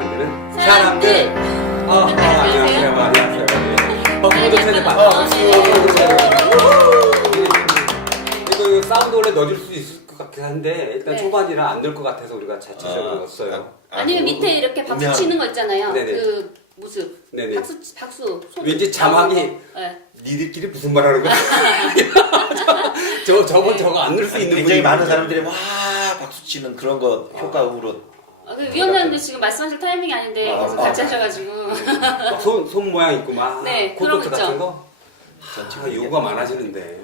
만드는 사람들. 안녕하세요. 안녕하세요. 그것도 천재 이거 사운드 원래 넣어줄 수 있을 것 같긴 한데 일단 초반이라 안 넣을 것 같아서 우리가 자체적으로 넣었어요. 아니면 밑에 이렇게 박수 치는 거 있잖아요. 네네. 그 모습. 네네. 박수. 왠지 자막이 네. 니들끼리 무슨 말 하는 거야? 저거 안 넣을 수 있는 굉장히 많은 사람들이 와 박수 치는 그런 거 효과음으로. 그 위원장님도 지금 말씀하실 타이밍이 아닌데 계속 같이 하셔가지고. 손 모양 있고 막 네, 콘서트 그런 거 같은 거. 전체가 요구가 많아지는데.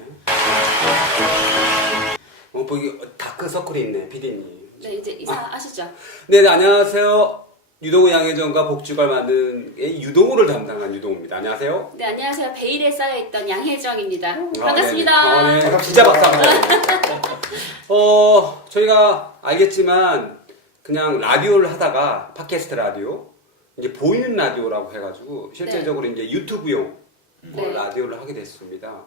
보기 다크서클이 있네, 피디님. 네, 이제 이사하시죠. 네, 안녕하세요. 유동우 양혜정과 복주가 만든 유동우를 담당한 유동우입니다. 안녕하세요. 네, 안녕하세요. 베일에 쌓여있던 양혜정입니다. 반갑습니다. 네. 진짜 박수. 저희가 알겠지만 그냥 라디오를 하다가 팟캐스트 라디오 이제 보이는 라디오라고 해가지고 실제적으로 이제 유튜브용 라디오를 하게 됐습니다.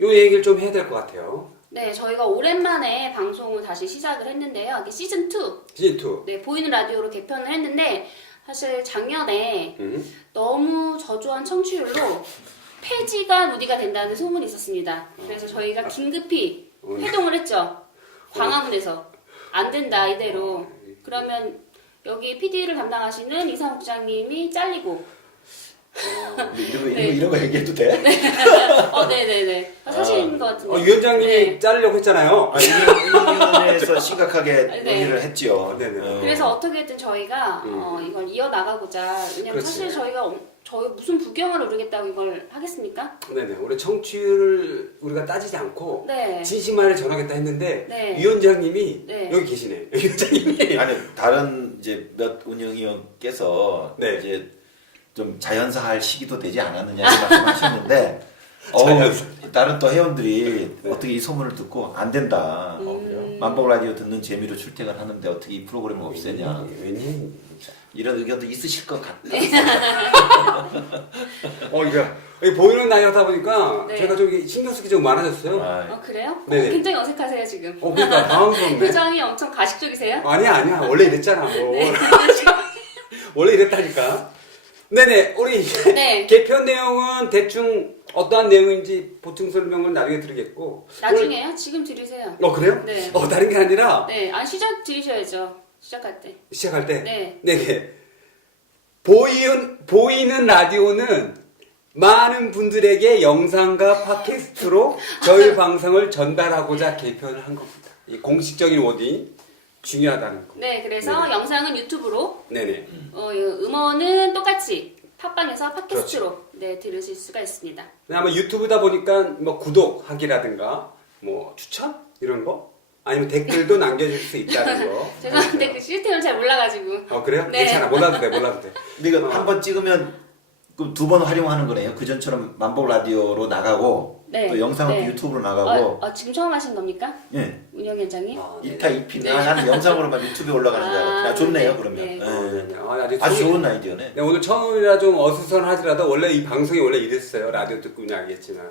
요 얘기를 좀 해야 될 것 같아요. 네, 저희가 오랜만에 방송을 다시 시작을 했는데요. 이게 시즌2. 시즌2. 네, 보이는 라디오로 개편을 했는데, 사실 작년에 너무 저조한 청취율로 폐지가 논의가 된다는 소문이 있었습니다. 그래서 저희가 긴급히 회동을 했죠. 광화문에서. 안 된다, 이대로. 그러면 여기 PD를 담당하시는 이상 국장님이 잘리고, 이런 거 얘기해도 돼? 네네네. 사실인 것 같은데. 위원장님이 자르려고 했잖아요. 위원회에서 심각하게 논의를 했죠. 네네. 그래서 어떻게든 저희가 이걸 이어나가고자. 왜냐면 그렇지. 사실 저희 무슨 부경을 누르겠다고 이걸 하겠습니까? 네네. 우리 청취율을 우리가 따지지 않고 네. 진심만을 전하겠다 했는데 네. 위원장님이 네. 여기 계시네. 위원장님이. 아니 다른 이제 몇 운영위원께서 네. 이제 좀 자연사할 시기도 되지 않았느냐 말씀하셨는데 다른 또 회원들이 어떻게 이 소문을 듣고 안 된다. 만복 라디오 듣는 재미로 출퇴근하는데 어떻게 이 프로그램을 없애냐. 웬일? 이런 의견도 있으실 것 같다. 이거 보이는 라디오다 보니까 네. 제가 좀 신경 쓰기 좀 많아졌어요. 그래요? 네네. 굉장히 어색하세요 지금. 그러니까 당황스럽네. 표정이 엄청 가식적이세요? 아니야. 원래 이랬잖아. 원래 이랬다니까. 네네. 우리 네. 개편 내용은 대충 어떠한 내용인지 보충 설명을 나중에 드리겠고. 나중에요? 지금 들으세요. 그래요? 네. 다른 게 아니라 네. 시작 들으셔야죠. 시작할 때. 시작할 때. 네. 네네. 보이는 라디오는 많은 분들에게 영상과 팟캐스트로 저희 방송을 전달하고자 개편을 한 겁니다. 이 공식적인 워딩 중요하다는 거. 네. 그래서 네네. 영상은 유튜브로, 네네. 음원은 똑같이 팟빵에서 팟캐스트로 들으실 수가 있습니다. 아마 유튜브다 보니까 뭐 구독하기라든가 뭐 추천 이런 거 아니면 댓글도 남겨줄 수 있다는 거. 죄송한데 그 시스템을 잘 몰라가지고. 그래요? 네. 괜찮아. 몰라도 돼. 근데 이거 한 번 찍으면 두 번 활용하는 거네요. 그전처럼 만복 라디오로 나가고 또 영상은 유튜브로 나가고. 지금 처음 하신 겁니까? 예. 운영위원장님? 2타 2피. 나는 영상으로만 유튜브에 올라가는 줄 알았지. 좋네요, 그러면. 네. 아주 좋은 아이디어네. 네, 오늘 처음이라 좀 어수선하더라도 원래 이 방송이 원래 이랬어요. 라디오 듣고 그냥 알겠지만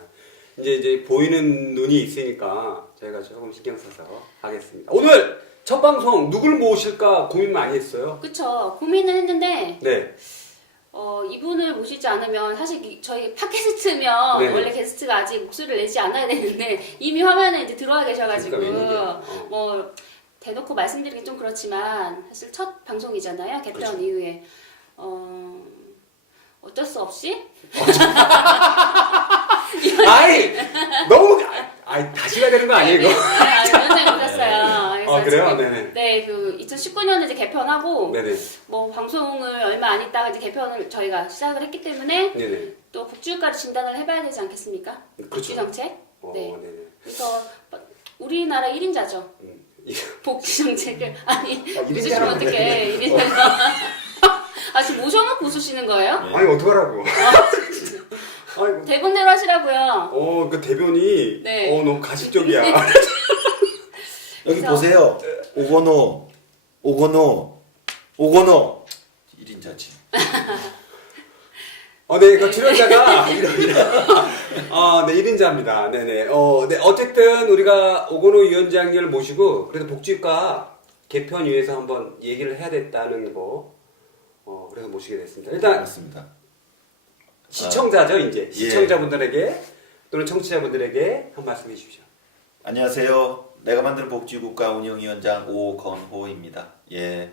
이제 보이는 눈이 있으니까 저희가 조금 신경 써서 하겠습니다. 오늘 첫 방송 누굴 모실까 고민 많이 했어요. 그쵸. 고민을 했는데 네. 이분을 모시지 않으면 사실 저희 팟캐스트면 네네. 원래 게스트가 아직 목소리를 내지 않아야 되는데 이미 화면에 이제 들어와 계셔가지고 그러니까 웬일이야. 뭐 대놓고 말씀드리기 좀 그렇지만 사실 첫 방송이잖아요. 개편 그렇죠. 이후에 어쩔 수 없이 너무 다시 가야 되는 거 아니에요 이거? 위원장님 오셨어요. 그래요? 네네. 네, 2019년에 이제 개편하고 네네. 뭐 방송을 얼마 안 있다가 이제 개편을 저희가 시작을 했기 때문에 네네. 또 복지효과를 진단을 해봐야 되지 않겠습니까? 그렇죠. 복지 정책. 네. 네네. 그래서 우리나라 1인자죠. 복지 정책을 웃으시면 어떡해. 1인자. 지금 모셔놓고 웃으시는 거예요? 아니 어떡하라고. 대본대로 하시라고요. 그 대변이 너무 가식적이야. 여기 보세요. 오건호 1인자지. 그 출연자가 네, 1인자입니다. 네네. 어쨌든 우리가 오건호 위원장님을 모시고 그래도 복지과 개편 위해서 한번 얘기를 해야 됐다는 거 그래서 모시게 됐습니다. 일단 그렇습니다. 시청자죠, 이제. 예. 시청자분들에게 또는 청취자분들에게 한 말씀 해주십시오. 안녕하세요. 내가 만든 복지국가 운영위원장 오건호입니다. 예,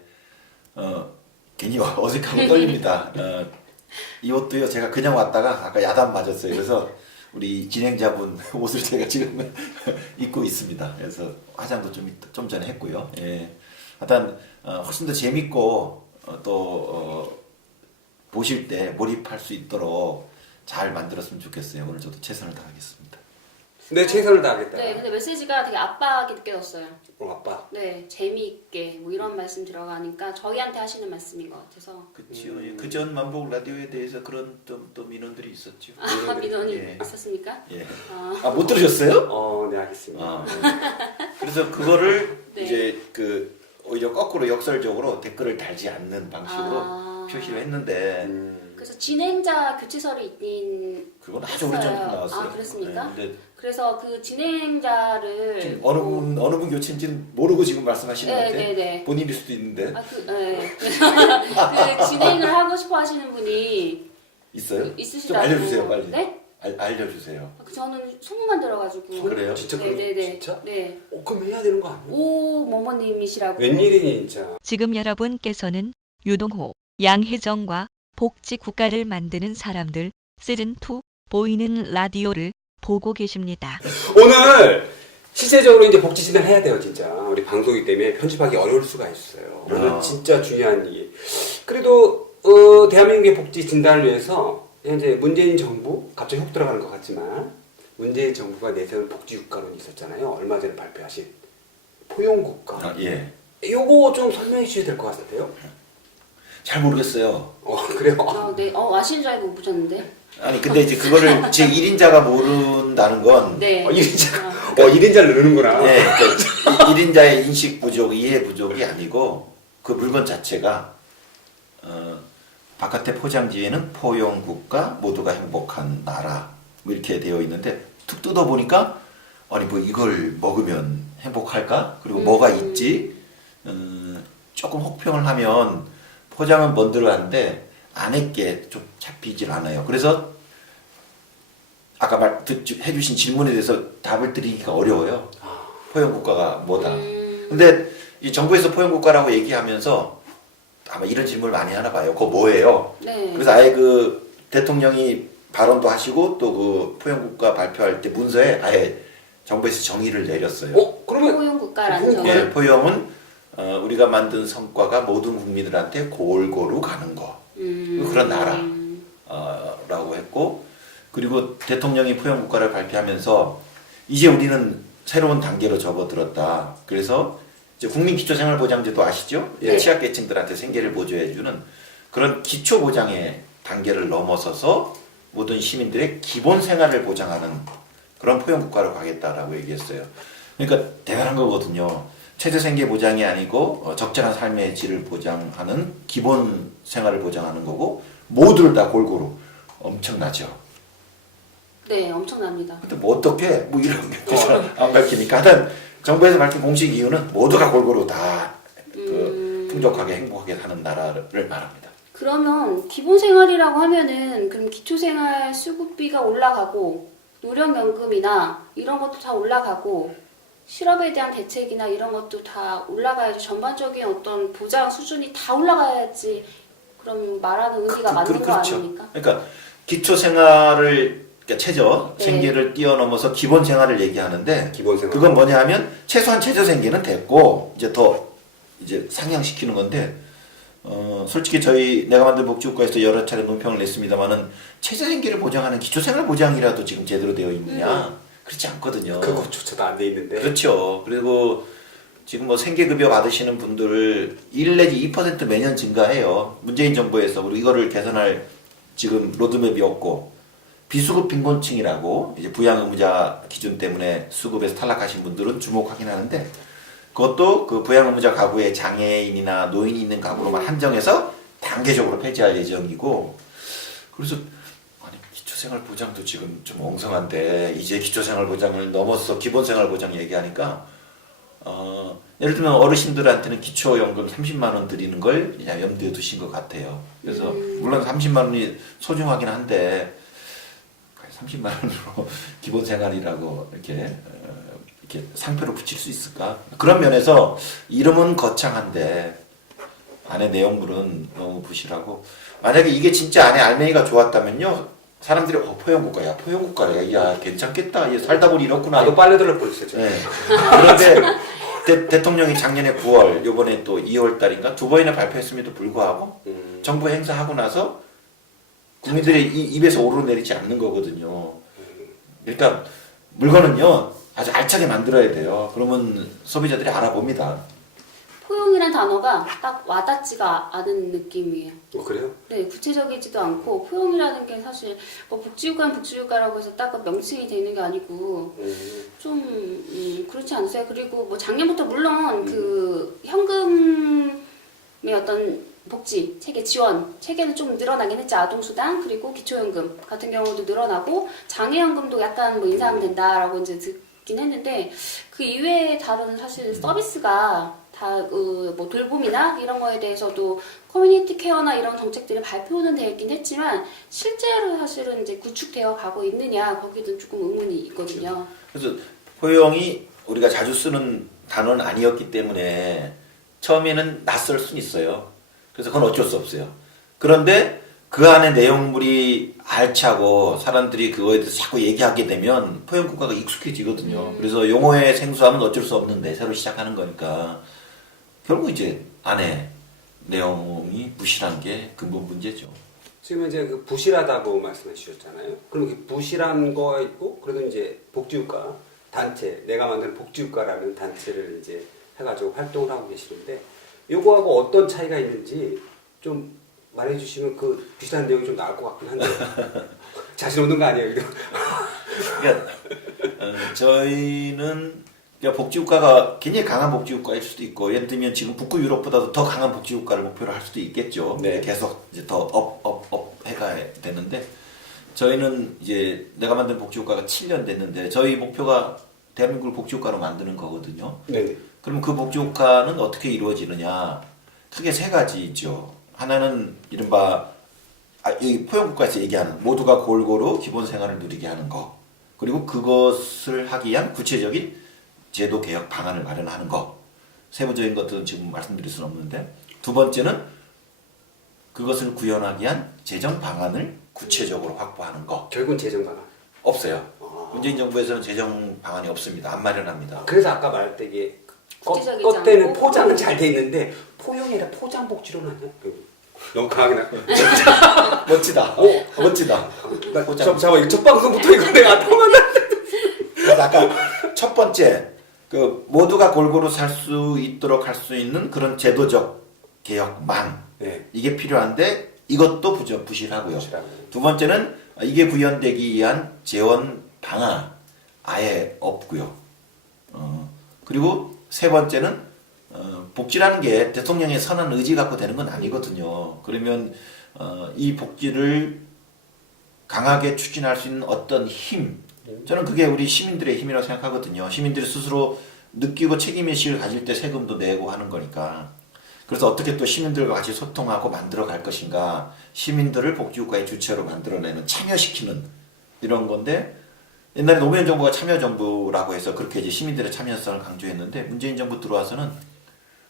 괜히 어색하고 떨립니다. 이 옷도요, 제가 그냥 왔다가 아까 야단 맞았어요. 그래서 우리 진행자분 옷을 제가 지금 입고 있습니다. 그래서 화장도 좀 전에 했고요. 예, 하여튼 훨씬 더 재밌고 보실 때 몰입할 수 있도록 잘 만들었으면 좋겠어요. 오늘 저도 최선을 다하겠습니다. 네, 최선을 다하겠다. 네, 근데 메시지가 되게 압박이 느껴졌어요. 아빠. 네, 재미있게 뭐 이런 말씀 들어가니까 저희한테 하시는 말씀인 것 같아서. 그렇죠. 그전 만복 라디오에 대해서 그런 또 민원들이 있었죠. 민원이 예. 있었습니까? 예. 아. 못 들으셨어요? 네, 알겠습니다. 그래서 그거를 네. 이제 오히려 거꾸로 역설적으로 댓글을 달지 않는 방식으로 표시를 했는데 그래서 진행자 교체설이 있긴 그건 아주 오래전부터 했어요. 나왔어요. 그렇습니까? 네, 근데 그래서 그 진행자를 지금 어느 분 교체인지는 모르고 지금 말씀하시는 것 같아요. 네. 본인일 수도 있는데 그 진행을 하고 싶어 하시는 분이 있어요? 있으시다고. 좀 알려주세요, 빨리. 네? 알려주세요. 저는 소문만 들어가지고. 그래요? 진짜 네네네. 진짜? 네. 그럼 해야 되는 거 아니에요? 오 뭐뭐님이시라고. 웬일이니 진짜. 지금 여러분께서는 유동호, 양혜정과 복지국가를 만드는 사람들 시즌2 보이는 라디오를 보고 계십니다. 오늘 실제적으로 이제 복지 진단을 해야 돼요, 진짜. 우리 방송이기 때문에 편집하기 어려울 수가 있어요. 오늘 진짜 중요한 얘기. 그래도 대한민국의 복지 진단을 위해서 현재 문재인 정부 갑자기 훅 들어가는 것 같지만 문재인 정부가 내세운 복지국가론이 있었잖아요. 얼마 전에 발표하신 포용국가. 예. 요거 좀 설명해 주셔야 될 것 같은데요. 잘 모르겠어요. 그래요? 네. 아시는 줄 알고 보셨는데. 아니 근데 이제 그거를 제 1인자가 모른다는 건 네. 1인자를 넣는구나. 예, 그러니까 1인자의 인식 부족, 이해 부족이 아니고 그 물건 자체가 바깥의 포장지에는 포용국가 모두가 행복한 나라 뭐 이렇게 되어 있는데 툭 뜯어보니까 아니 뭐 이걸 먹으면 행복할까? 그리고 뭐가 있지? 조금 혹평을 하면 포장은 번들어한데 안에 게 좀 잡히질 않아요. 그래서 아까 해주신 질문에 대해서 답을 드리기가 어려워요. 포용국가가 뭐다. 근데 이 정부에서 포용국가라고 얘기하면서 아마 이런 질문을 많이 하나 봐요. 그거 뭐예요? 네. 그래서 아예 그 대통령이 발언도 하시고 또 그 포용국가 발표할 때 문서에 아예 정부에서 정의를 내렸어요. 그러면 포용국가라는 점. 예, 포용은 우리가 만든 성과가 모든 국민들한테 골고루 가는 거. 그런 나라라고 했고, 그리고 대통령이 포용국가를 발표하면서 이제 우리는 새로운 단계로 접어들었다. 그래서 이제 국민기초생활보장제도 아시죠? 네. 취약계층들한테 생계를 보조해주는 그런 기초보장의 단계를 넘어서서 모든 시민들의 기본 생활을 보장하는 그런 포용국가로 가겠다라고 얘기했어요. 그러니까 대단한 거거든요. 최저 생계 보장이 아니고 적절한 삶의 질을 보장하는 기본 생활을 보장하는 거고 모두를 다 골고루 엄청나죠. 네, 엄청납니다. 근데 뭐 어떻게 뭐 이런 게 안 밝히니까 하여튼 정부에서 밝힌 공식 이유는 모두가 골고루 다 풍족하게 행복하게 사는 나라를 말합니다. 그러면 기본생활이라고 하면은 그럼 기초생활 수급비가 올라가고 노령연금이나 이런 것도 다 올라가고 실업에 대한 대책이나 이런 것도 다 올라가야지 전반적인 어떤 보장 수준이 다 올라가야지 그럼 말하는 의미가 맞는 거 아닙니까? 그러니까 기초생활을 그러니까 최저 네. 생계를 뛰어넘어서 기본 생활을 얘기하는데 기본생활. 그건 뭐냐 하면 최소한 최저 생계는 됐고 이제 더 이제 상향시키는 건데 솔직히 저희 내가 만든 복지국가에서 여러 차례 논평을 냈습니다만은 최저 생계를 보장하는 기초생활 보장이라도 지금 제대로 되어 있느냐 그렇지 않거든요. 그것조차도 안 돼 있는데. 그렇죠. 그리고 지금 뭐 생계급여 받으시는 분들 1 내지 2% 매년 증가해요. 문재인 정부에서 우리 이거를 개선할 지금 로드맵이 없고 비수급 빈곤층이라고 이제 부양 의무자 기준 때문에 수급에서 탈락하신 분들은 주목하긴 하는데 그것도 그 부양 의무자 가구에 장애인이나 노인이 있는 가구로만 한정해서 단계적으로 폐지할 예정이고 그래서 아니 기초생활 보장도 지금 좀 엉성한데 이제 기초생활 보장을 넘어서 기본생활 보장 얘기하니까 예를 들면 어르신들한테는 기초연금 30만 원 드리는 걸 염두에 두신 것 같아요. 그래서 물론 30만 원이 소중하긴 한데 30만 원으로 기본생활이라고 이렇게 상표를 붙일 수 있을까? 그런 면에서 이름은 거창한데 안에 내용물은 너무 부실하고, 만약에 이게 진짜 안에 알맹이가 좋았다면요, 사람들이 포용국가야, 포용국가래, 야 괜찮겠다, 얘 살다 보니 이렇구나. 나도 빨래 들을 뻔했어요. 네. 그런데 대통령이 작년에 9월, 요번에 또 2월 달인가 두 번이나 발표했음에도 불구하고 정부 행사하고 나서 국민들의 입에서 오르내리지 않는 거거든요. 그러니까 물건은요 아주 알차게 만들어야 돼요. 그러면 소비자들이 알아봅니다. 포용이란 단어가 딱 와닿지가 않은 느낌이에요. 그래요? 네, 구체적이지도 않고 포용이라는 게 사실 뭐 복지국가는 복지국가라고 해서 딱 명칭이 되는 게 아니고 좀 그렇지 않으세요? 그리고 뭐 작년부터 물론 그 현금의 어떤 복지 체계 지원 체계는 좀 늘어나긴 했죠. 아동수당 그리고 기초연금 같은 경우도 늘어나고 장애연금도 약간 뭐 인상된다라고 이제 듣긴 했는데 그 이외에 다른 사실 서비스가 다 뭐 돌봄이나 이런 거에 대해서도 커뮤니티 케어나 이런 정책들이 발표는 되어 있긴 했지만 실제로 사실은 이제 구축되어 가고 있느냐 거기도 조금 의문이 있거든요. 그래서 포용이 우리가 자주 쓰는 단어는 아니었기 때문에 처음에는 낯설 수는 있어요. 그래서 그건 어쩔 수 없어요. 그런데 그 안에 내용물이 알차고 사람들이 그거에 대해서 자꾸 얘기하게 되면 포용국가가 익숙해지거든요. 그래서 용어의 생소함은 어쩔 수 없는데 새로 시작하는 거니까 결국 이제 안에 내용이 부실한 게 근본 문제죠. 지금 이제 그 부실하다고 말씀해 주셨잖아요. 그럼 그 부실한 거 있고, 그래도 이제 복지국가 단체, 내가 만든 복지국가라는 단체를 이제 해가지고 활동을 하고 계시는데, 요거하고 어떤 차이가 있는지 좀 말해주시면 그 비슷한 내용이 좀 나올 것 같긴 한데 자신 없는 거 아니에요? 그러니까 저희는 그러니까 복지국가가 굉장히 강한 복지국가일 수도 있고, 예를 들면 지금 북구 유럽보다도 더 강한 복지국가를 목표로 할 수도 있겠죠. 네. 계속 이제 더 업 해가야 되는데, 저희는 이제 내가 만든 복지국가가 7년 됐는데 저희 목표가 대한민국을 복지국가로 만드는 거거든요. 네. 그럼 그 복지국가는 어떻게 이루어지느냐? 크게 세 가지죠. 하나는 이른바 이 포용국가에서 얘기하는 모두가 골고루 기본생활을 누리게 하는 거, 그리고 그것을 하기 위한 구체적인 제도 개혁 방안을 마련하는 거. 세부적인 것들은 지금 말씀드릴 수는 없는데, 두 번째는 그것을 구현하기 위한 재정 방안을 구체적으로 확보하는 거. 결국은 재정 방안. 없어요. 문재인 정부에서는 재정 방안이 없습니다. 안 마련합니다. 그래서 아까 말할 때 이게 구체적이지 겉에는 않고 포장은 잘 돼 있는데 포용이 아니라 포장 복지로 나냐? 너무 강하게 나. 멋지다. 멋지다. 잠깐만 이거 첫 방송부터 이거 내가 통하나? 그래서 아까 첫 번째 그 모두가 골고루 살 수 있도록 할 수 있는 그런 제도적 개혁망, 네. 이게 필요한데 이것도 부실하고요. 두 번째는 이게 구현되기 위한 재원 방안 아예 없고요. 그리고 세 번째는 복지라는 게 대통령의 선한 의지 갖고 되는 건 아니거든요. 그러면 이 복지를 강하게 추진할 수 있는 어떤 힘, 저는 그게 우리 시민들의 힘이라고 생각하거든요. 시민들이 스스로 느끼고 책임의식을 가질 때 세금도 내고 하는 거니까. 그래서 어떻게 또 시민들과 같이 소통하고 만들어 갈 것인가, 시민들을 복지국가의 주체로 만들어내는, 참여시키는 이런 건데, 옛날에 노무현 정부가 참여정부라고 해서 그렇게 이제 시민들의 참여성을 강조했는데, 문재인 정부 들어와서는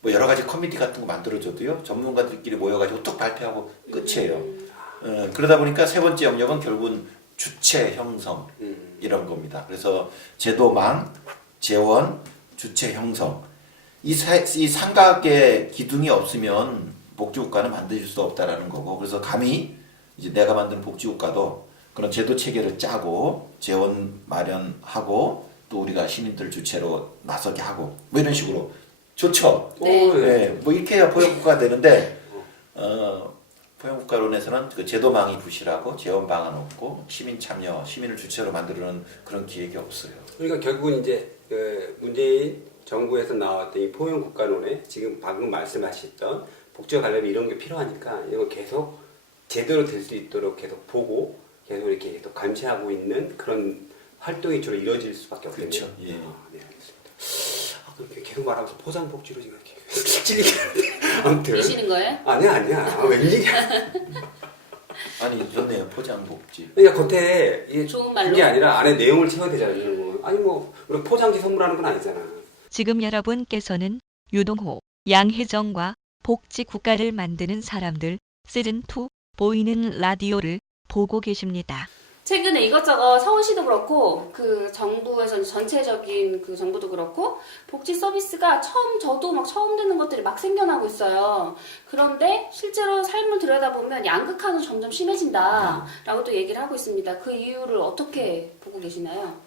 뭐 여러 가지 커뮤니티 같은 거 만들어줘도요, 전문가들끼리 모여가지고 뚝 발표하고 끝이에요. 그러다 보니까 세 번째 영역은 결국은 주체 형성 이런 겁니다. 그래서 제도망, 재원, 주체 형성, 이 삼각의 기둥이 없으면 복지국가는 만들 수 없다라는 거고, 그래서 감히 이제 내가 만든 복지국가도 그런 제도 체계를 짜고 재원 마련하고 또 우리가 시민들 주체로 나서게 하고 뭐 이런 식으로 좋죠. 네. 네, 뭐 이렇게 해야 포용국가가 되는데 포용국가론에서는 그 제도망이 부실하고 재원 방안 없고 시민 참여, 시민을 주체로 만드는 그런 기획이 없어요. 그러니까 결국은 이제 그 문재인 정부에서 나왔던 이 포용국가론에 지금 방금 말씀하셨던 복지와 관련된 이런 게 필요하니까 이거 계속 제대로 될 수 있도록 계속 보고 계속 이렇게 계속 감시하고 있는 그런 활동이 주로 이루어질 수밖에 없겠네요. 그렇죠. 예. 네, 알겠습니다. 그렇게 계속 말하면서 포장복지로 지금 이렇게 찔리게 아무튼 미시는 거예요? 아니야 웬일이야. 아니 좋네요. 포장복지. 그러니까 겉에 이게 좋은 말로? 그게 아니라 안에 내용을 채워야 되잖아요. 뭐. 아니 뭐 우리 포장지 선물하는 건 아니잖아. 지금 여러분께서는 유동호, 양혜정과 복지 국가를 만드는 사람들 시즌2 보이는 라디오를 보고 계십니다. 최근에 이것저것 서울시도 그렇고 그 정부에서 전체적인 그 정부도 그렇고 복지 서비스가 저도 막 처음 듣는 것들이 막 생겨나고 있어요. 그런데 실제로 삶을 들여다보면 양극화는 점점 심해진다라고 또 얘기를 하고 있습니다. 그 이유를 어떻게 보고 계시나요?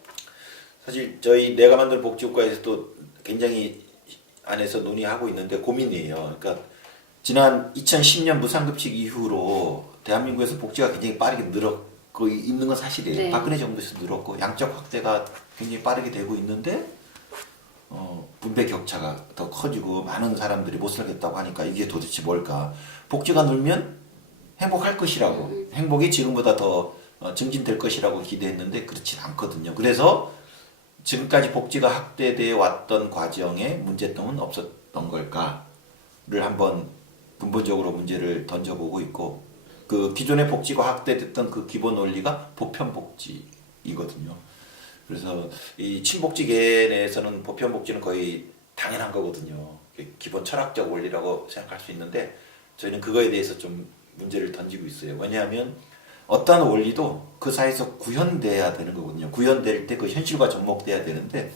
사실 저희 내가 만든 복지국가에서도 굉장히 안에서 논의하고 있는데 고민이에요. 그러니까 지난 2010년 무상급식 이후로 대한민국에서 복지가 굉장히 빠르게 늘었고 있는 건 사실이에요. 네. 박근혜 정부에서 늘었고 양적 확대가 굉장히 빠르게 되고 있는데 분배 격차가 더 커지고 많은 사람들이 못 살겠다고 하니까 이게 도대체 뭘까? 복지가 늘면 행복할 것이라고 행복이 지금보다 더 증진될 것이라고 기대했는데 그렇진 않거든요. 그래서 지금까지 복지가 확대되어 왔던 과정에 문제점은 없었던 걸까를 한번 근본적으로 문제를 던져보고 있고 그 기존의 복지가 확대됐던 그 기본 원리가 보편복지이거든요. 그래서 이 친복지계 내에서는 보편복지는 거의 당연한 거거든요. 기본 철학적 원리라고 생각할 수 있는데 저희는 그거에 대해서 좀 문제를 던지고 있어요. 왜냐하면 어떠한 원리도 그 사이에서 구현돼야 되는 거거든요. 구현될 때 그 현실과 접목돼야 되는데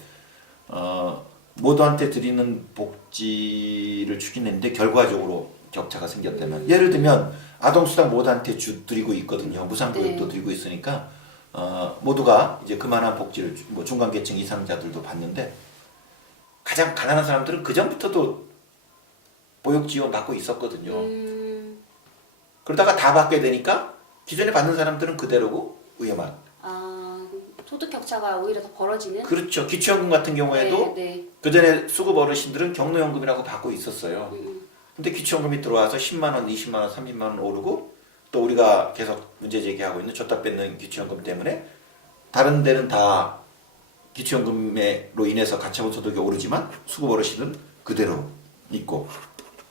모두한테 드리는 복지를 추진했는데 결과적으로 격차가 생겼다면 예를 들면 아동수당 모두한테 드리고 있거든요. 무상교육도 네. 드리고 있으니까 모두가 이제 그만한 복지를 뭐 중간계층 이상자들도 받는데 가장 가난한 사람들은 그 전부터도 보육 지원 받고 있었거든요. 그러다가 다 받게 되니까 기존에 받는 사람들은 그대로고 의회만. 소득 격차가 오히려 더 벌어지는? 그렇죠. 기초연금 같은 경우에도 네. 그 전에 수급 어르신들은 경로연금이라고 받고 있었어요. 근데 기초연금이 들어와서 10만 원, 20만 원, 30만 원 오르고 또 우리가 계속 문제 제기하고 있는 줬다 뺏는 기초연금 때문에 다른 데는 다 기초연금으로 인해서 가처분 소득이 오르지만 수급 어르신은 그대로 있고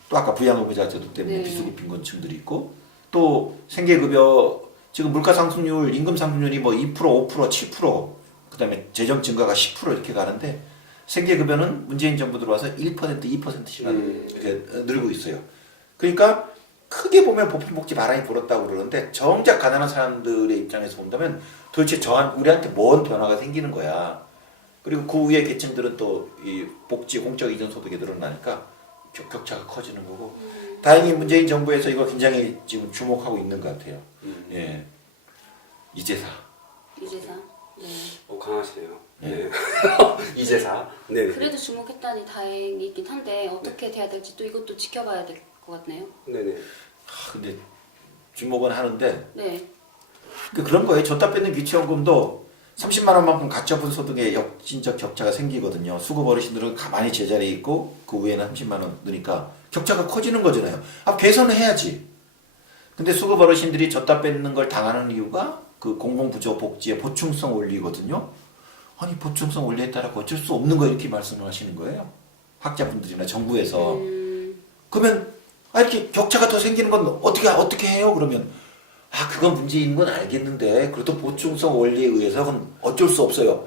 또 아까 부양의무자 제도 때문에 네. 비수급 빈곤층들이 있고 또 생계급여 지금 물가 상승률, 임금 상승률이 뭐 2%, 5%, 7% 그다음에 재정 증가가 10% 이렇게 가는데 생계급여는 문재인 정부 들어와서 1%, 2%씩만 이렇게 늘고 있어요. 그러니까 크게 보면 보편복지 바람이 불었다고 그러는데 정작 가난한 사람들의 입장에서 본다면 도대체 우리한테 뭔 변화가 생기는 거야. 그리고 그 위에 계층들은 또 이 복지 공적 이전 소득이 늘어나니까 격차가 커지는 거고 다행히 문재인 정부에서 이거 굉장히 지금 주목하고 있는 것 같아요. 예, 이제사. 네. 강하시네요. 네. 네. 이제사. 네. 그래도 주목했다니 다행이긴 한데 어떻게 돼야 될지 또 이것도 지켜봐야 될 것 같네요. 네네. 근데 주목은 하는데 네. 그런 거예요. 줬다 뺏는 기초연금도 30만 원만큼 가처분 소득의 역진적 격차가 생기거든요. 수급 어르신들은 가만히 제자리에 있고 그 위에는 30만 원 넣으니까 격차가 커지는 거잖아요. 개선을 해야지. 근데 수급 어르신들이 줬다 뺏는 걸 당하는 이유가 그 공공부조 복지의 보충성 원리거든요. 아니 보충성 원리에 따라 어쩔 수 없는 거 이렇게 말씀을 하시는 거예요. 학자분들이나 정부에서. 그러면 이렇게 격차가 더 생기는 건 어떻게 해요? 그러면 그건 문제인 건 알겠는데 그래도 보충성 원리에 의해서 그건 어쩔 수 없어요.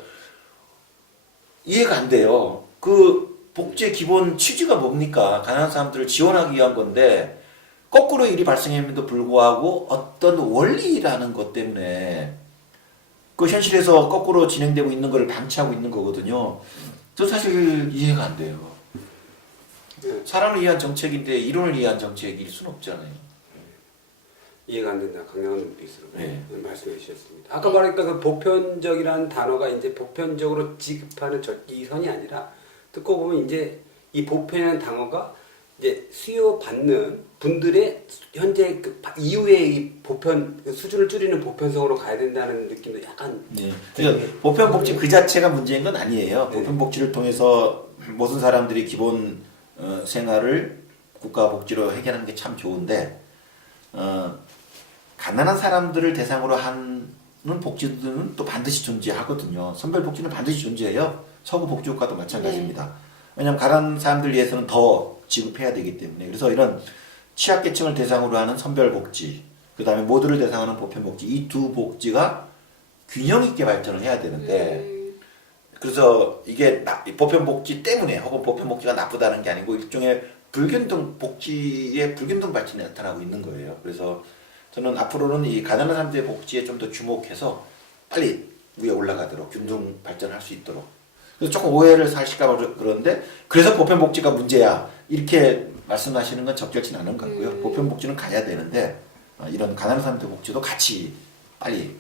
이해가 안 돼요. 그 복지의 기본 취지가 뭡니까? 가난한 사람들을 지원하기 위한 건데 거꾸로 일이 발생함에도 불구하고 어떤 원리라는 것 때문에 그 현실에서 거꾸로 진행되고 있는 걸 방치하고 있는 거거든요. 저 사실 이해가 안 돼요. 사람을 위한 정책인데 이론을 위한 정책일 수는 없잖아요. 이해가 안 된다. 강력한 눈빛으로 네. 말씀해 주셨습니다. 아까 말했던 그 보편적이라는 단어가 이제 보편적으로 지급하는 이 선이 아니라 듣고 보면 이제 이 보편이라는 단어가 이제 수요받는 분들의 현재 그 이후의 이 보편 수준을 줄이는 보편성으로 가야 된다는 느낌도 약간. 네. 그러니까 보편복지 그 자체가 문제인 건 아니에요. 네. 보편복지를 통해서 모든 사람들이 기본 생활을 국가복지로 해결하는 게 참 좋은데 가난한 사람들을 대상으로 하는 복지들은 또 반드시 존재하거든요. 선별복지는 반드시 존재해요. 서구복지국가도 마찬가지입니다. 왜냐하면 가난한 사람들 위해서는 더 지급해야 되기 때문에. 그래서 이런 취약계층을 대상으로 하는 선별복지, 그 다음에 모두를 대상하는 보편복지, 이 두 복지가 균형 있게 발전을 해야 되는데, 그래서 이게 보편복지 때문에 혹은 보편복지가 나쁘다는 게 아니고 일종의 불균등 복지의 불균등 발전이 나타나고 있는 거예요. 그래서 저는 앞으로는 이 가난한 사람들의 복지에 좀 더 주목해서 빨리 위에 올라가도록 균등 발전할 수 있도록. 그래서 조금 오해를 사실까 그러는데 그래서 보편복지가 문제야 이렇게 말씀하시는 건 적절치 않은 것 같고요. 보편복지는 가야 되는데 이런 가난한 사람들 복지도 같이 빨리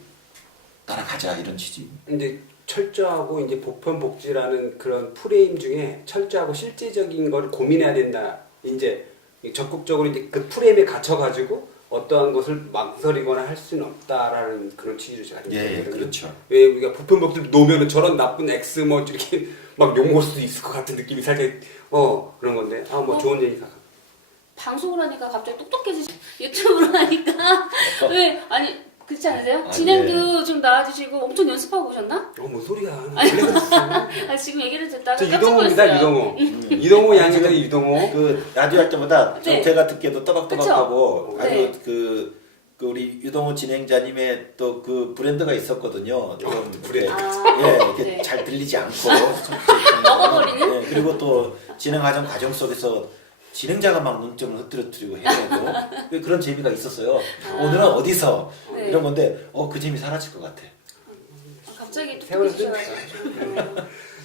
따라가자 이런 취지. 이제 철저하고 이제 보편복지라는 그런 프레임 중에 철저하고 실제적인 걸 고민해야 된다. 이제 적극적으로 이제 그 프레임에 갇혀가지고 어떠한 것을 망설이거나 할 수는 없다라는 그런 취지를 제가 가지고 예, 있거든요. 그렇죠. 왜 우리가 보편복지 놓으면은 저런 나쁜 X 뭐 이렇게 막 욕먹을 수도 있을 것 같은 느낌이 살짝 그런 건데 뭐 좋은 얘기가. 방송을 하니까 갑자기 똑똑해지시 유튜브로 하니까 왜 아니 그렇지 않으세요? 아, 진행도 좀 나와주시고 엄청 연습하고 오셨나? 뭔 소리야. 아, 지금 얘기를 듣다가 저 깜짝 유동호입니다. 놀랐어요. 유동호. 유동호 양이다 유동호. 그 라디오 할 때마다 네. 제가 듣기에도 떠박떠박하고 아주 네. 그 우리 유동호 진행자님의 또 그 브랜드가 있었거든요. 좀 브랜드. 이렇게 네. 잘 들리지 않고 먹어버리는? 예, 그리고 또 진행하던 과정 속에서 진행자가 막 눈점을 흐트러뜨리고 해내고 그런 재미가 있었어요. 오늘은 어디서 네. 이런 건데 그 재미 사라질 것 같아. 갑자기 세월이 똑똑해지셔가지고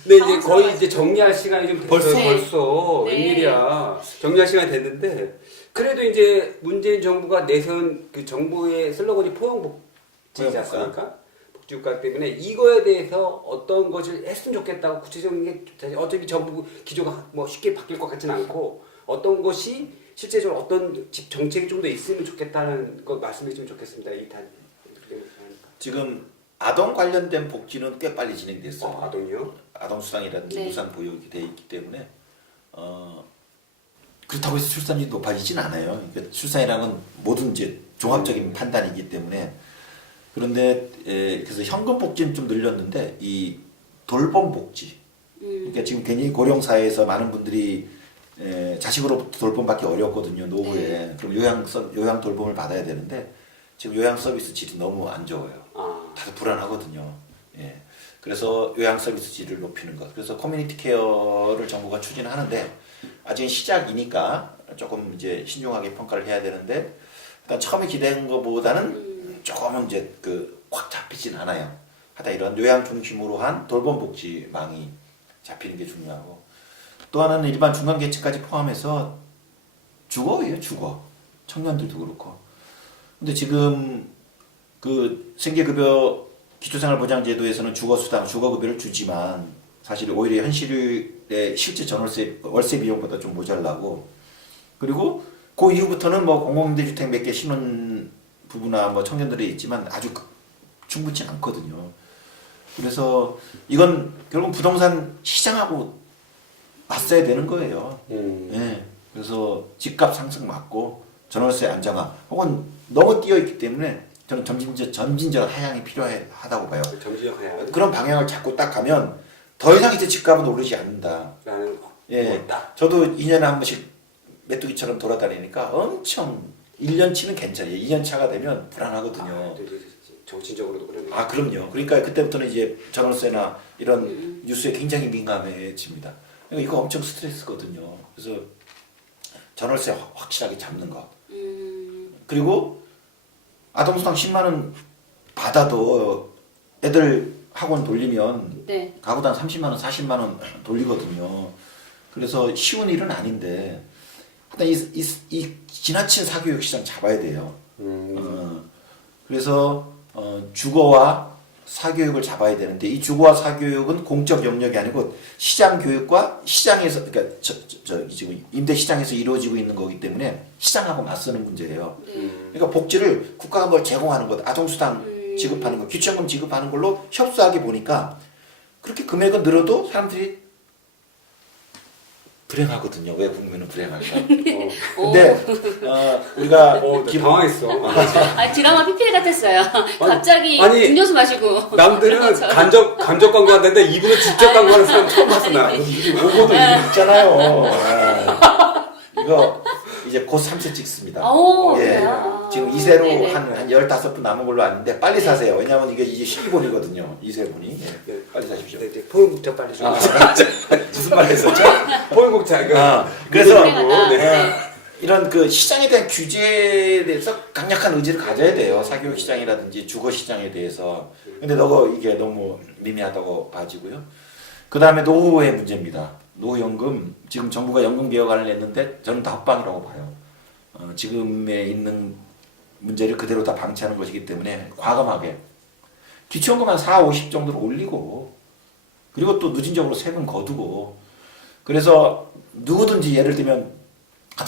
근데 이제 거의 이제 정리할 시간이 좀 됐어요. 네. 벌써 네. 웬일이야. 정리할 시간이 됐는데 그래도 이제 문재인 정부가 내세운 그 정부의 슬로건이 포용복지지 않습니까? 복지국가 때문에 이거에 대해서 어떤 것을 했으면 좋겠다고 구체적인 게 어차피 정부 기조가 뭐 쉽게 바뀔 것 같지는 않고 어떤 것이 실제적으로 어떤 정책이 좀 더 있으면 좋겠다는 거 말씀해 주면 좋겠습니다. 이 단. 지금 아동 관련된 복지는 꽤 빨리 진행됐어요. 아동이요? 아동수당이라든지 네. 무상 보육이 돼 있기 때문에 그렇다고 해서 출산율이 높아지진 않아요. 그러니까 출산이라는 건 모든 이제 종합적인 판단이기 때문에 그런데 그래서 현금 복지는 좀 늘렸는데 이 돌봄 복지 그러니까 지금 괜히 고령 사회에서 많은 분들이 자식으로부터 돌봄받기 어렵거든요 노후에. 네. 그럼 요양 돌봄을 받아야 되는데 지금 요양 서비스 질이 너무 안 좋아요. 다들 불안하거든요. 예. 그래서 요양 서비스 질을 높이는 것. 그래서 커뮤니티 케어를 정부가 추진하는데 아직 시작이니까 조금 이제 신중하게 평가를 해야 되는데 일단 처음에 기대한 것보다는 조금은 이제 확 잡히진 않아요. 하다 이런 요양 중심으로 한 돌봄 복지망이 잡히는 게 중요하고 또 하나는 일반 중간 계층까지 포함해서 주거예요, 주거. 청년들도 그렇고. 근데 지금 그 생계급여 기초생활보장제도에서는 주거수당, 주거급여를 주지만 사실 오히려 현실의 실제 월세 비용보다 좀 모자라고 그리고 그 이후부터는 뭐 공공임대주택 몇 개 신혼 부부나 뭐 청년들이 있지만 아주 충분치 않거든요. 그래서 이건 결국 부동산 시장하고 맞서야 되는 거예요. 예. 그래서 집값 상승 막고 전월세 안정화 혹은 너무 뛰어있기 때문에 저는 점진적 하향이 필요하다고 봐요. 점진적 하향. 그런 방향을 잡고 딱 가면 더 이상 이제 집값은 오르지 않는다. 라는 예. 저도 2년에 한 번씩 메뚜기처럼 돌아다니니까 엄청 1년치는 괜찮아요. 2년 차가 되면 불안하거든요. 정신적으로도 그러네요. 아, 그럼요. 그러니까 그때부터는 이제 전월세나 이런 뉴스에 굉장히 민감해집니다. 그러니까 이거 엄청 스트레스거든요. 그래서 전월세 확실하게 잡는 것. 그리고 아동수당 10만 원 받아도 애들 학원 돌리면 네. 가구당 30만 원, 40만 원 돌리거든요. 그래서 쉬운 일은 아닌데 하여튼 이 지나친 사교육 시장 잡아야 돼요. 그래서 주거와 사교육을 잡아야 되는데 이 주거와 사교육은 공적 영역이 아니고 시장 교육과 시장에서 그러니까 지금 임대 시장에서 이루어지고 있는 거기 때문에 시장하고 맞서는 문제예요. 그러니까 복지를 국가가 뭘 제공하는 것, 아동수당 지급하는 거, 기초연금 지급하는 걸로 협소하게 보니까 그렇게 금액은 늘어도 사람들이 불행하거든요. 왜 국민은 불행할까? 오. 근데 우리가 당황했어. 아니, 드라마 PPL 같았어요. 갑자기 아니, 음료수 마시고. 남들은 맞아. 간접 광고하는데 이분은 직접 광고하는 사람 처음 봤어 나. 오고도 있잖아요. 이거 이제 곧 3세 찍습니다. 오, 예. 그래요? 지금 2세로 네네. 한 15분 남은 걸로 아는데 빨리 사세요. 왜냐면 이게 12본이거든요. 2세분이. 예. 빨리 사십시오. 네, 네. 포용국자 빨리 좀. 무슨 말 했었죠? 포용국자 이거. 그래서 네. 이런 그 시장에 대한 규제에 대해서 강력한 의지를 가져야 돼요. 사교육 시장이라든지 주거 시장에 대해서. 근데 이게 너무 미미하다고 봐지고요. 그 다음에 노후의 문제입니다. 노후연금, 지금 정부가 연금 개혁안을 냈는데 저는 다 헛방이라고 봐요. 지금에 있는 문제를 그대로 다 방치하는 것이기 때문에 과감하게 기초연금 한 4, 50 정도로 올리고 그리고 또 누진적으로 세금 거두고 그래서 누구든지 예를 들면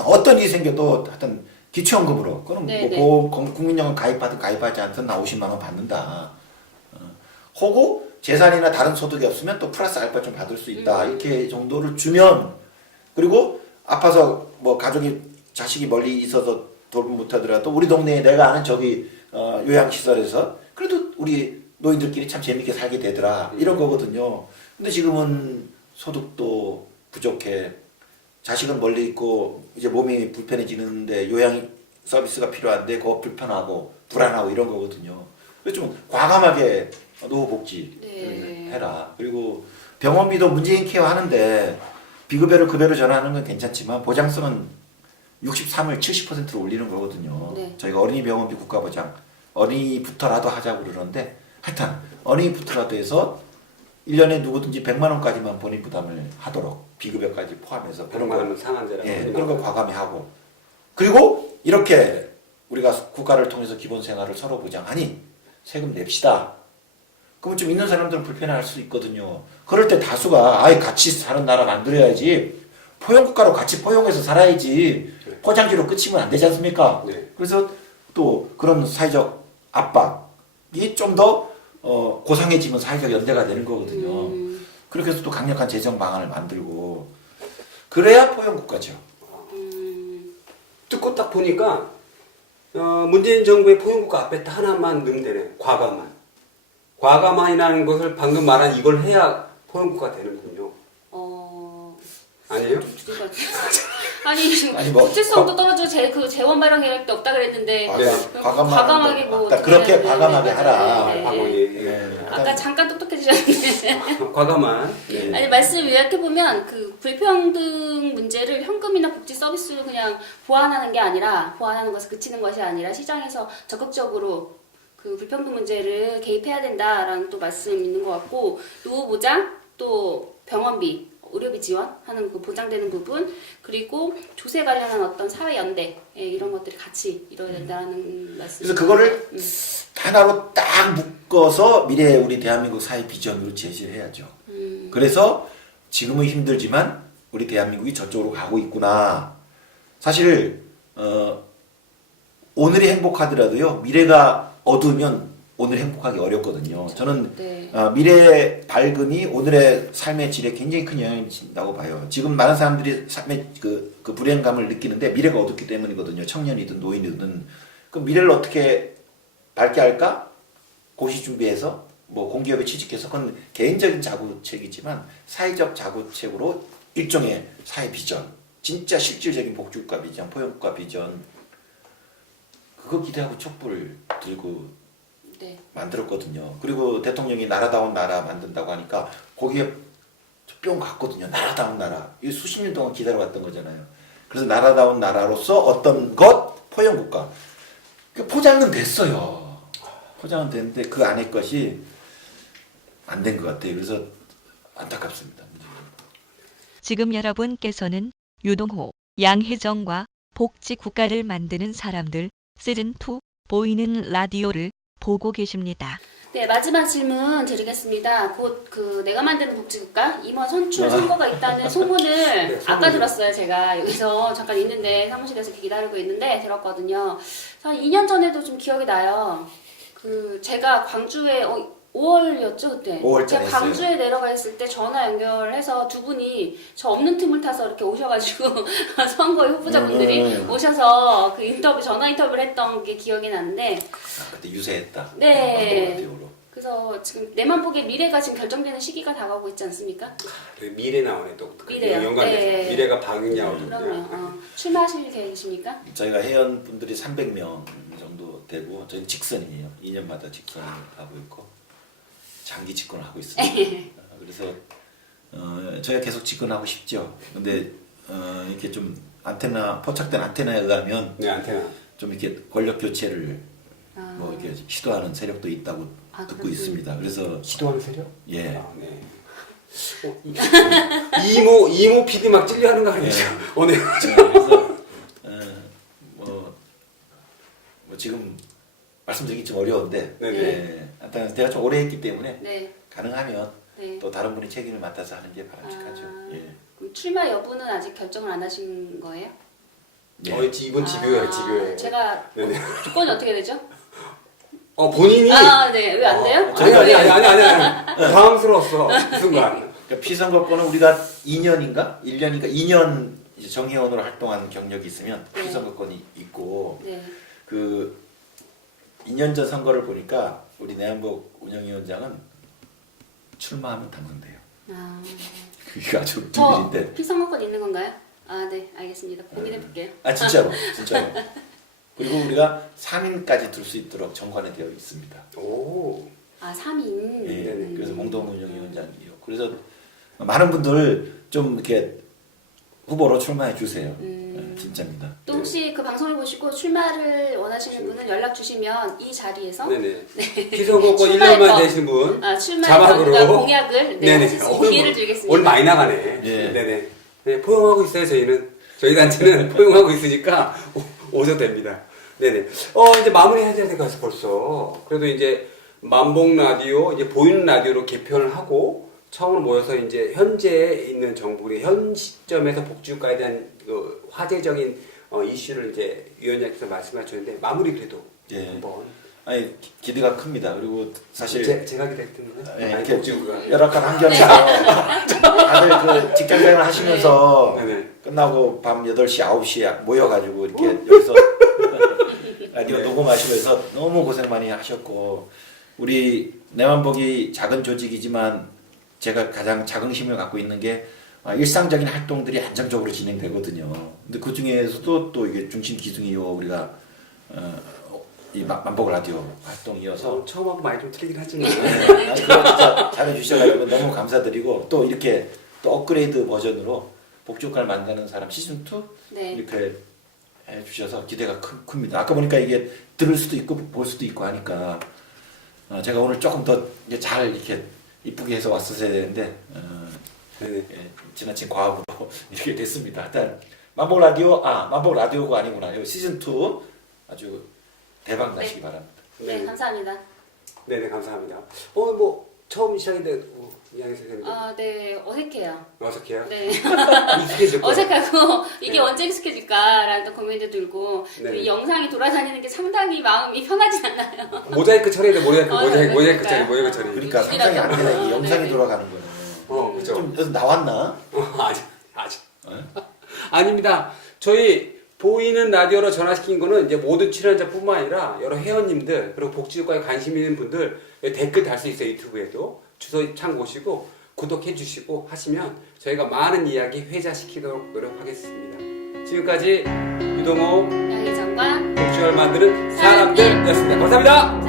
어떤 일이 생겨도 하여튼 기초연금으로 그럼 네네. 뭐 국민연금 가입하든 가입하지 않든 나 50만 원 받는다. 혹은 재산이나 다른 소득이 없으면 또 플러스 알파 좀 받을 수 있다. 이렇게 정도를 주면 그리고 아파서 뭐 자식이 멀리 있어서 돌봄 못하더라도 우리 동네에 내가 아는 요양시설에서 그래도 우리 노인들끼리 참 재밌게 살게 되더라. 이런 거거든요. 근데 지금은 소득도 부족해. 자식은 멀리 있고 이제 몸이 불편해지는데 요양 서비스가 필요한데 그거 불편하고 불안하고 이런 거거든요. 그래서 좀 과감하게 노후복지 해라. 그리고 병원비도 문재인 케어 하는데 비급여를 급여로 전환하는 건 괜찮지만 보장성은 63을 70%로 올리는 거거든요. 네. 저희가 어린이 병원비 국가보장 어린이부터라도 하자고 그러는데 하여튼 어린이부터라도 해서 1년에 누구든지 100만 원까지만 본인 부담을 하도록 비급여까지 포함해서 그런 100만 원은 상한제라고. 예, 그런 거 과감히 하고 그리고 이렇게 우리가 국가를 통해서 기본 생활을 서로 보장하니 세금 냅시다. 그러면 좀 있는 사람들은 불편할 수 있거든요. 그럴 때 다수가 같이 사는 나라 만들어야지 포용국가로 같이 포용해서 살아야지 포장지로 끝이면 안 되지 않습니까? 네. 그래서 또 그런 사회적 압박이 좀 더 고상해지면 사회적 연대가 되는 거거든요. 그렇게 해서 또 강력한 재정 방안을 만들고 그래야 포용국가죠. 듣고 딱 보니까 문재인 정부의 포용국가 앞에 딱 하나만 넣으면 되네. 과감한이라는 것을 방금 말한 이걸 해야 포용국가 되는군요. 아니에요? 아니 뭐, 구체성도 떨어져 재원 마련 계획도 없다 그랬는데 과감하게 뭐 그렇게 과감하게 하라. 아까 잠깐 똑똑해지셨는데 과감한. 아니 말씀 요약해 보면 그 불평등 문제를 현금이나 복지 서비스로 그냥 보완하는 게 아니라 보완하는 것에 그치는 것이 아니라 시장에서 적극적으로 그 불평등 문제를 개입해야 된다라는 또 말씀 있는 것 같고 노후 보장 또 병원비 의료비 지원하는 그 보장되는 부분 그리고 조세 관련한 어떤 사회 연대 이런 것들이 같이 이뤄야 된다는 말씀. 그래서 그거를 하나로 딱 묶어서 미래의 우리 대한민국 사회 비전으로 제시를 해야죠. 그래서 지금은 힘들지만 우리 대한민국이 저쪽으로 가고 있구나. 사실 오늘이 행복하더라도요 미래가 어두우면 오늘 행복하기 어렵거든요. 저는 미래의 밝음이 오늘의 삶의 질에 굉장히 큰 영향을 미친다고 봐요. 지금 많은 사람들이 삶의 그 불행감을 느끼는데 미래가 어둡기 때문이거든요. 청년이든 노인이든. 그럼 미래를 어떻게 밝게 할까? 고시 준비해서 뭐 공기업에 취직해서 그건 개인적인 자구책이지만 사회적 자구책으로 일종의 사회 비전, 진짜 실질적인 복지국가 비전, 포용국가 비전 그거 기대하고 촛불 들고 만들었거든요. 그리고 대통령이 나라다운 나라 만든다고 하니까 거기에 뿅 갔거든요. 나라다운 나라. 이게 수십 년 동안 기다려왔던 거잖아요. 그래서 나라다운 나라로서 어떤 것 포용국가. 포장은 됐어요. 포장은 됐는데 그 안에 것이 안 된 것 같아요. 그래서 안타깝습니다. 지금 여러분께서는 유동호, 양혜정과 복지 국가를 만드는 사람들 시즌2 보이는 라디오를 보고 계십니다. 네, 마지막 질문 드리겠습니다. 곧 그 내가 만드는 복지국가 임원 선출 선거가 있다는 소문을 아까 들었어요. 제가 여기서 잠깐 있는데 사무실에서 기다리고 있는데 들었거든요. 한 2년 전에도 좀 기억이 나요. 그 제가 광주에 5월이었죠 그때. 5월 제가 달에 광주에 내려가 있을 때 전화 연결해서 두 분이 저 없는 틈을 타서 이렇게 오셔가지고 선거의 후보자분들이 오셔서 그 전화 인터뷰를 했던 게 기억이 나는데. 그때 유세했다. 네. 라디오로. 그래서 지금 내만 보기에 미래가 지금 결정되는 시기가 다가오고 있지 않습니까? 그 미래 나오네 또. 미래요. 연관돼서. 네. 미래가 방향이거든요. 그럼요. 출마하실 계획이십니까? 저희가 회원 분들이 300명 정도 되고 저희는 직선이에요. 2년마다 직선을 하고 있고 장기 집권을 하고 있습니다. 그래서 저희가 계속 집권하고 싶죠. 근데 이렇게 좀 포착된 안테나에 의하면 네, 안테나. 좀 이렇게 권력 교체를 뭐 이렇게 시도하는 세력도 있다고 듣고 그렇군요. 있습니다. 그래서 시도하는 세력? 예. 아, 네. 이모 PD 막 찔려하는 거 아니죠? 네. 오늘. 그래서 뭐 지금 말씀드리기 좀 어려운데 네네. 일단 제가 좀 오래 했기 때문에 네. 가능하면 네. 또 다른 분이 책임을 맡아서 하는 게 바람직하죠. 아, 예. 그럼 출마 여부는 아직 결정을 안 하신 거예요? 예. 이번 집요해요, 집요해. 제가 네네. 조건이 어떻게 되죠? 본인이. 네. 왜 안 돼요? 아니. 당황스러웠어. 그 순간. 그러니까 피선거권은 우리가 2년인가 1년인가 2년 이제 정회원으로 활동한 경력이 있으면 네. 피선거권이 있고 네. 그 2년 전 선거를 보니까 우리 내한복 운영위원장은 출마하면 당선돼요. 아, 그게 아주 저 비밀인데. 피선거권 있는 건가요? 네. 알겠습니다. 고민해 볼게요. 진짜로. 그리고 우리가 3인까지 둘 수 있도록 정관에 되어 있습니다. 오. 3인. 예, 네네. 그래서 몽동 운영위원장이요. 그래서 많은 분들 좀 이렇게 후보로 출마해 주세요. 진짜입니다. 또 혹시 그 방송을 보시고 출마를 원하시는 분은 연락 주시면 이 자리에서 네네. 피선거권 출마할 1년만 거. 되신 분. 출마의 자막으로. 건과 공약을 네네. 하실 수 있는 기회를 드리겠습니다. 오늘 많이 나가네. 예. 네네. 네, 포용하고 있어요, 저희는. 저희 단체는 포용하고 있으니까 오셔도 됩니다. 네네. 이제 마무리 해야 될 것 같아서 벌써. 그래도 이제 만복 라디오, 이제 보이는 라디오로 개편을 하고 처음으로 모여서 이제 현재 있는 정부의 현 시점에서 복지국가에 대한 그 화제적인 이슈를 이제 위원장께서 말씀하셨는데 마무리 그래도 예. 한번. 아니 기대가 큽니다. 그리고 사실 제가 기대했던 예, 아니, 이렇게 복지국가. 열악한 환경에서 다들 그 직장생활 하시면서 네네. 끝나고 밤 8시, 9시에 모여가지고 이렇게 여기서 라디오 네. 녹음하시면서 너무 고생 많이 하셨고 우리 내만복이 작은 조직이지만 제가 가장 자긍심을 갖고 있는 게 일상적인 활동들이 안정적으로 진행되거든요. 근데 그 중에서도 또 이게 중심 기둥이요 우리가 이 만복 라디오 활동이어서 처음 하고 많이 좀 틀리긴 하지만. 그거 진짜 잘해주셔가지고 너무 감사드리고 또 이렇게 또 업그레이드 버전으로 복지국가를 만드는 사람 시즌 2 네. 이렇게 해주셔서 기대가 큽니다. 아까 보니까 이게 들을 수도 있고 볼 수도 있고 하니까 제가 오늘 조금 더 잘 이렇게 이쁘게 해서 왔었어야 되는데 지나친 과학으로 이렇게 됐습니다. 일단 만복 라디오가 아니구나. 시즌 2 아주 대박 나시기 바랍니다. 네, 감사합니다. 네네, 감사합니다. 뭐 처음 시작인데 이양희 선생님 네, 어색해요. 어색해요? 네. 익숙해질 거예요. 어색하고 이게 네. 언제 익숙해질까라는 또 고민도 들고 네. 이 영상이 돌아다니는 게 상당히 마음이 편하진 않아요. 모자이크 처리해야 돼, 모자이크 그러니까요. 처리. 그러니까 상상이 안 되는 이 영상이 네네. 돌아가는 거예요. 그죠. 좀 여기서 나왔나? 아직. 아닙니다. 저희 보이는 라디오로 전화시킨 거는 이제 모든 출연자뿐만 아니라 여러 회원님들 그리고 복지국가에 관심 있는 분들 댓글 달 수 있어요. 유튜브에도 주소 참고하시고 구독해 주시고 하시면 저희가 많은 이야기 회자시키도록 노력하겠습니다. 지금까지 유동호 양희정과 복지국가를 만드는 사람들이었습니다. 감사합니다.